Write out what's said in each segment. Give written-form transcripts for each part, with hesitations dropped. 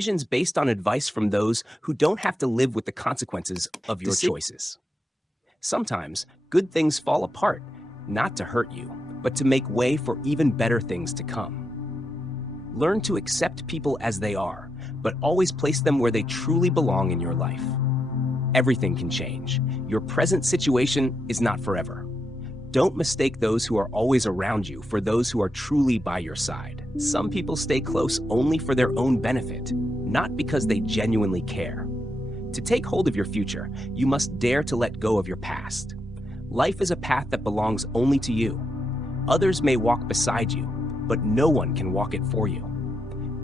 Decisions based on advice from those who don't have to live with the consequences of your choices. Sometimes, good things fall apart, not to hurt you, but to make way for even better things to come. Learn to accept people as they are, but always place them where they truly belong in your life. Everything can change. Your present situation is not forever. Don't mistake those who are always around you for those who are truly by your side. Some people stay close only for their own benefit, not because they genuinely care. To take hold of your future, you must dare to let go of your past. Life is a path that belongs only to you. Others may walk beside you, but no one can walk it for you.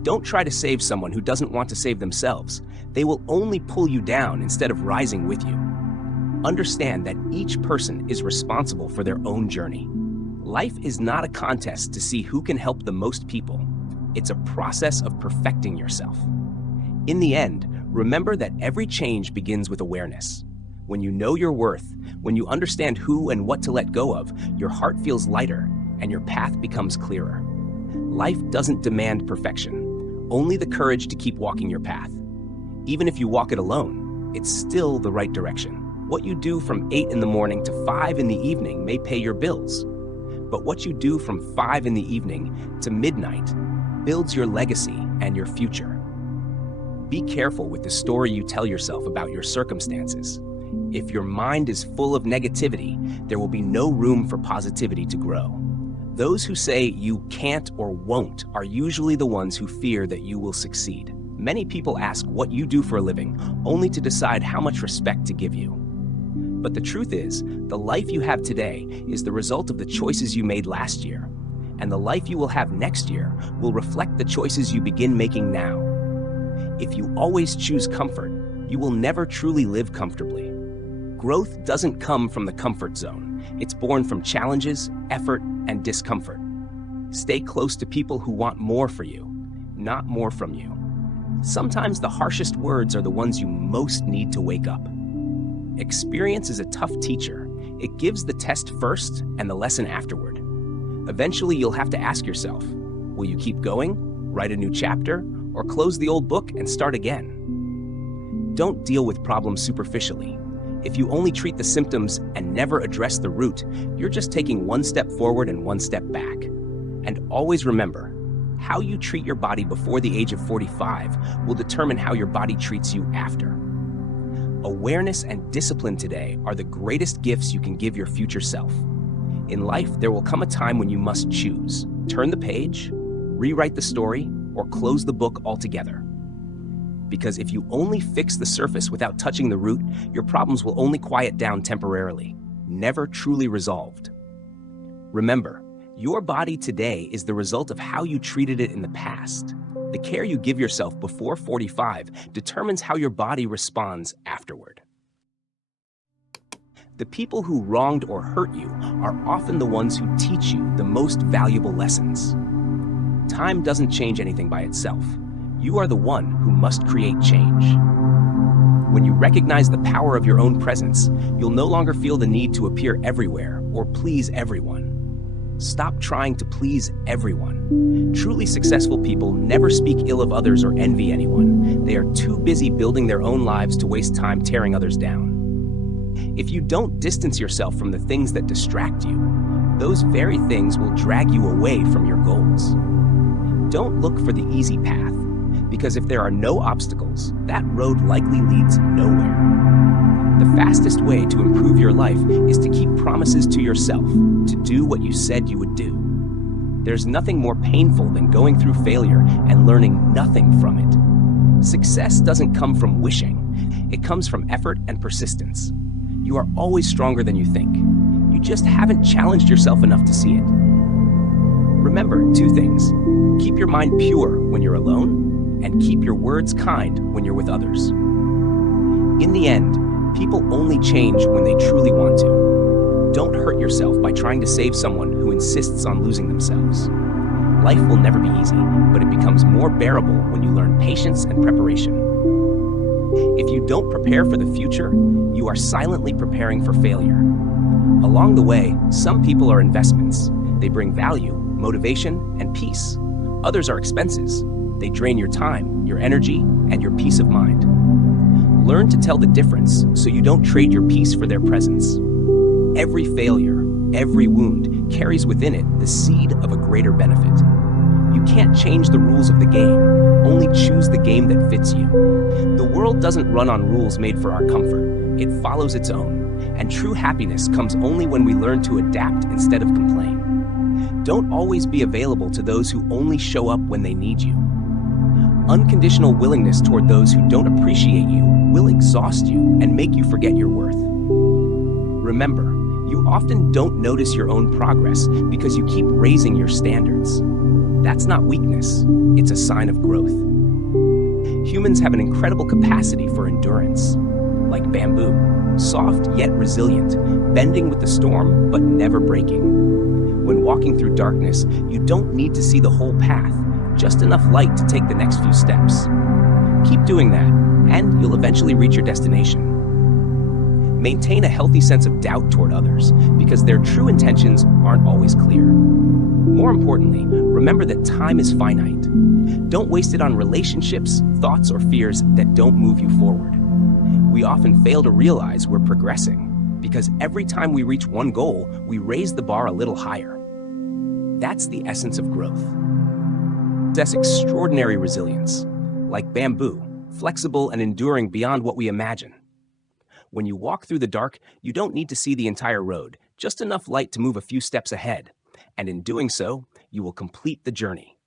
Don't try to save someone who doesn't want to save themselves. They will only pull you down instead of rising with you. Understand that each person is responsible for their own journey. Life is not a contest to see who can help the most people. It's a process of perfecting yourself. In the end, remember that every change begins with awareness. When you know your worth, when you understand who and what to let go of, your heart feels lighter and your path becomes clearer. Life doesn't demand perfection, only the courage to keep walking your path. Even if you walk it alone, it's still the right direction. What you do from 8 in the morning to 5 in the evening may pay your bills. But what you do from 5 in the evening to midnight builds your legacy and your future. Be careful with the story you tell yourself about your circumstances. If your mind is full of negativity, there will be no room for positivity to grow. Those who say you can't or won't are usually the ones who fear that you will succeed. Many people ask what you do for a living, only to decide how much respect to give you. But the truth is, the life you have today is the result of the choices you made last year, and the life you will have next year will reflect the choices you begin making now. If you always choose comfort, you will never truly live comfortably. Growth doesn't come from the comfort zone. It's born from challenges, effort, and discomfort. Stay close to people who want more for you, not more from you. Sometimes the harshest words are the ones you most need to wake up. Experience is a tough teacher. It gives the test first and the lesson afterward. Eventually, you'll have to ask yourself, will you keep going, write a new chapter, or close the old book and start again? Don't deal with problems superficially. If you only treat the symptoms and never address the root, you're just taking one step forward and one step back. And always remember, how you treat your body before the age of 45 will determine how your body treats you after. Awareness and discipline today are the greatest gifts you can give your future self. In life, there will come a time when you must choose. Turn the page, rewrite the story, or close the book altogether. Because if you only fix the surface without touching the root, your problems will only quiet down temporarily, never truly resolved. Remember, your body today is the result of how you treated it in the past. The care you give yourself before 45 determines how your body responds afterward. The people who wronged or hurt you are often the ones who teach you the most valuable lessons. Time doesn't change anything by itself. You are the one who must create change. When you recognize the power of your own presence, you'll no longer feel the need to appear everywhere or please everyone. Stop trying to please everyone. Truly successful people never speak ill of others or envy anyone. They are too busy building their own lives to waste time tearing others down. If you don't distance yourself from the things that distract you, those very things will drag you away from your goals. Don't look for the easy path, because if there are no obstacles, that road likely leads nowhere. The fastest way to improve your life is to keep promises to yourself, to do what you said you would do. There's nothing more painful than going through failure and learning nothing from it. Success doesn't come from wishing. It comes from effort and persistence. You are always stronger than you think. You just haven't challenged yourself enough to see it. Remember 2 things. Keep your mind pure when you're alone, and keep your words kind when you're with others. In the end, people only change when they truly want to. Don't hurt yourself by trying to save someone who insists on losing themselves. Life will never be easy, but it becomes more bearable when you learn patience and preparation. If you don't prepare for the future, you are silently preparing for failure. Along the way, some people are investments. They bring value, motivation, and peace. Others are expenses. They drain your time, your energy, and your peace of mind. Learn to tell the difference so you don't trade your peace for their presence. Every failure, every wound carries within it the seed of a greater benefit. You can't change the rules of the game, only choose the game that fits you. The world doesn't run on rules made for our comfort, it follows its own, and true happiness comes only when we learn to adapt instead of complain. Don't always be available to those who only show up when they need you. Unconditional willingness toward those who don't appreciate you will exhaust you and make you forget your worth. Remember, you often don't notice your own progress because you keep raising your standards. That's not weakness, it's a sign of growth. Humans have an incredible capacity for endurance. Like bamboo, soft yet resilient, bending with the storm but never breaking. When walking through darkness, you don't need to see the whole path, just enough light to take the next few steps. Keep doing that, and you'll eventually reach your destination. Maintain a healthy sense of doubt toward others, because their true intentions aren't always clear. More importantly, remember that time is finite. Don't waste it on relationships, thoughts, or fears that don't move you forward. We often fail to realize we're progressing, because every time we reach one goal, we raise the bar a little higher. That's the essence of growth. Possess extraordinary resilience, like bamboo, flexible and enduring beyond what we imagine. When you walk through the dark, you don't need to see the entire road, just enough light to move a few steps ahead. And in doing so, you will complete the journey.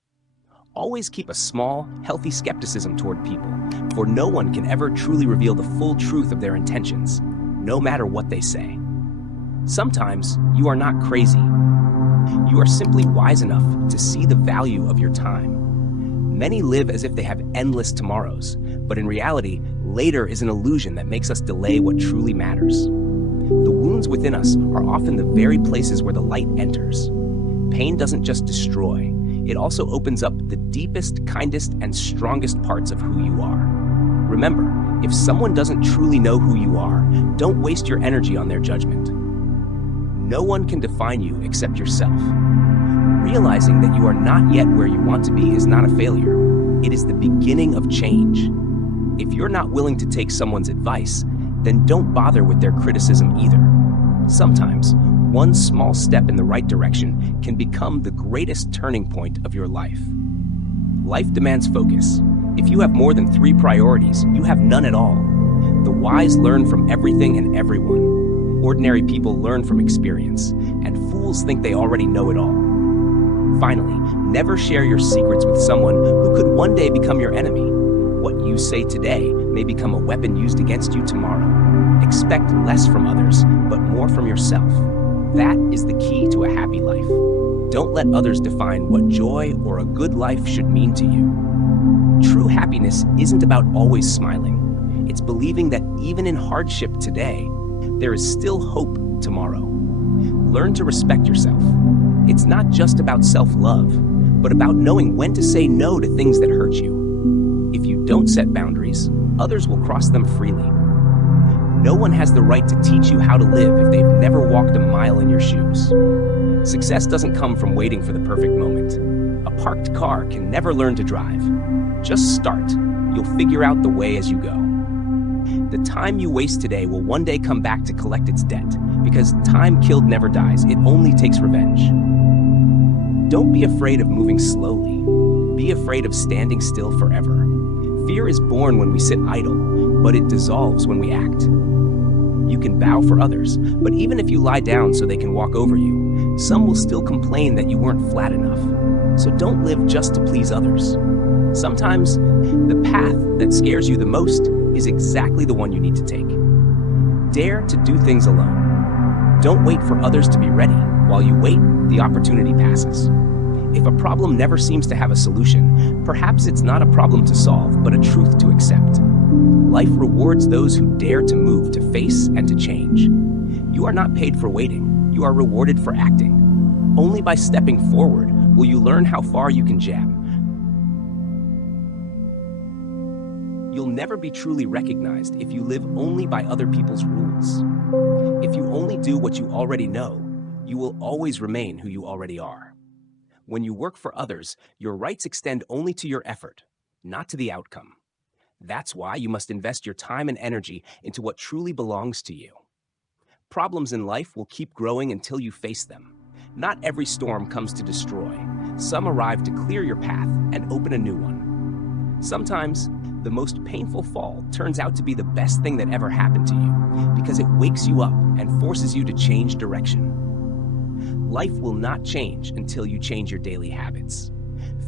Always keep a small, healthy skepticism toward people, for no one can ever truly reveal the full truth of their intentions, no matter what they say. Sometimes you are not crazy. You are simply wise enough to see the value of your time. Many live as if they have endless tomorrows, but in reality, later is an illusion that makes us delay what truly matters. The wounds within us are often the very places where the light enters. Pain doesn't just destroy, it also opens up the deepest, kindest, and strongest parts of who you are. Remember, if someone doesn't truly know who you are, don't waste your energy on their judgment. No one can define you except yourself. Realizing that you are not yet where you want to be is not a failure. It is the beginning of change. If you're not willing to take someone's advice, then don't bother with their criticism either. Sometimes, one small step in the right direction can become the greatest turning point of your life. Life demands focus. If you have more than 3 priorities, you have none at all. The wise learn from everything and everyone. Ordinary people learn from experience, and fools think they already know it all. Finally, never share your secrets with someone who could one day become your enemy. What you say today may become a weapon used against you tomorrow. Expect less from others, but more from yourself. That is the key to a happy life. Don't let others define what joy or a good life should mean to you. True happiness isn't about always smiling. It's believing that even in hardship today, there is still hope tomorrow. Learn to respect yourself. It's not just about self-love, but about knowing when to say no to things that hurt you. If you don't set boundaries, others will cross them freely. No one has the right to teach you how to live if they've never walked a mile in your shoes. Success doesn't come from waiting for the perfect moment. A parked car can never learn to drive. Just start. You'll figure out the way as you go. The time you waste today will one day come back to collect its debt, because time killed never dies, it only takes revenge. Don't be afraid of moving slowly. Be afraid of standing still forever. Fear is born when we sit idle, but it dissolves when we act. You can bow for others, but even if you lie down so they can walk over you, some will still complain that you weren't flat enough. So don't live just to please others. Sometimes, the path that scares you the most is exactly the one you need to take. Dare to do things alone. Don't wait for others to be ready. While you wait, the opportunity passes. If a problem never seems to have a solution, perhaps it's not a problem to solve, but a truth to accept. Life rewards those who dare to move, to face, and to change. You are not paid for waiting. You are rewarded for acting. Only by stepping forward will you learn how far you can jam. You'll never be truly recognized if you live only by other people's rules. If you only do what you already know, you will always remain who you already are. When you work for others, your rights extend only to your effort, not to the outcome. That's why you must invest your time and energy into what truly belongs to you. Problems in life will keep growing until you face them. Not every storm comes to destroy. Some arrive to clear your path and open a new one. Sometimes, the most painful fall turns out to be the best thing that ever happened to you because it wakes you up and forces you to change direction. Life will not change until you change your daily habits.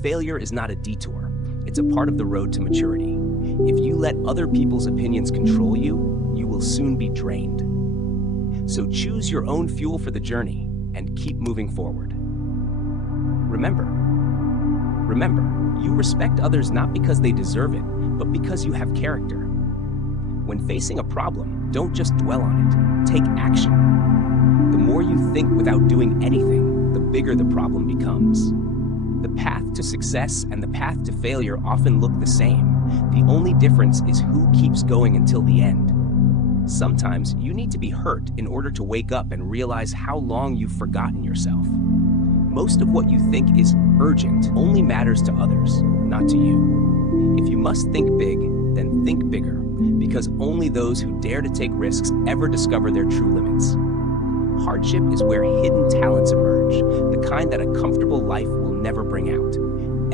Failure is not a detour. It's a part of the road to maturity. If you let other people's opinions control you, you will soon be drained. So choose your own fuel for the journey and keep moving forward. Remember, you respect others not because they deserve it, but because you have character. When facing a problem, don't just dwell on it. Take action. The more you think without doing anything, the bigger the problem becomes. The path to success and the path to failure often look the same. The only difference is who keeps going until the end. Sometimes you need to be hurt in order to wake up and realize how long you've forgotten yourself. Most of what you think is urgent only matters to others, not to you. If you must think big, then think bigger, because only those who dare to take risks ever discover their true limits. Hardship is where hidden talents emerge, the kind that a comfortable life will never bring out.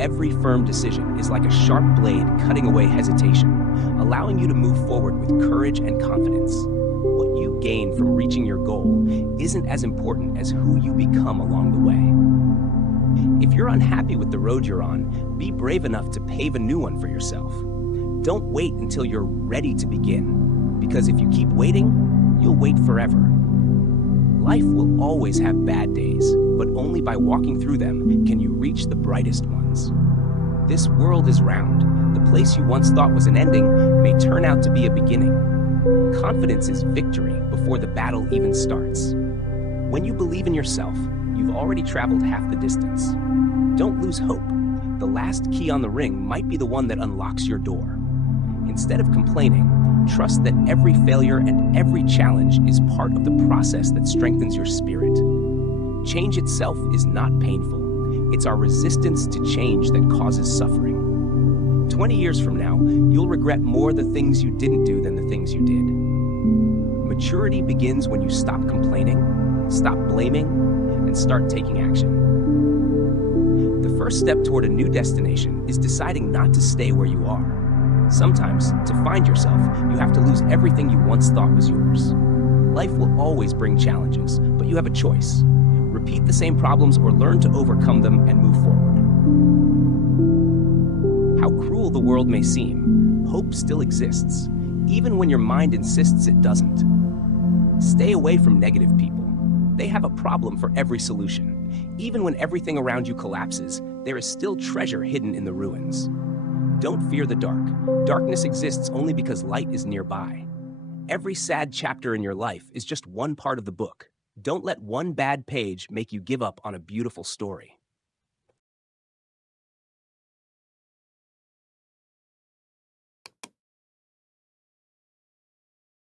Every firm decision is like a sharp blade cutting away hesitation, allowing you to move forward with courage and confidence. What you gain from reaching your goal isn't as important as who you become along the way. If you're unhappy with the road you're on, be brave enough to pave a new one for yourself. Don't wait until you're ready to begin, because if you keep waiting, you'll wait forever. Life will always have bad days, but only by walking through them can you reach the brightest ones. This world is round. The place you once thought was an ending may turn out to be a beginning. Confidence is victory before the battle even starts. When you believe in yourself, you've already traveled half the distance. Don't lose hope. The last key on the ring might be the one that unlocks your door. Instead of complaining, trust that every failure and every challenge is part of the process that strengthens your spirit. Change itself is not painful. It's our resistance to change that causes suffering. 20 years from now, you'll regret more the things you didn't do than the things you did. Maturity begins when you stop complaining, stop blaming, and start taking action. The first step toward a new destination is deciding not to stay where you are. Sometimes, to find yourself, you have to lose everything you once thought was yours. Life will always bring challenges, but you have a choice. Repeat the same problems or learn to overcome them and move forward. How cruel the world may seem, hope still exists, even when your mind insists it doesn't. Stay away from negative people. They have a problem for every solution. Even when everything around you collapses, there is still treasure hidden in the ruins. Don't fear the dark. Darkness exists only because light is nearby. Every sad chapter in your life is just one part of the book. Don't let one bad page make you give up on a beautiful story.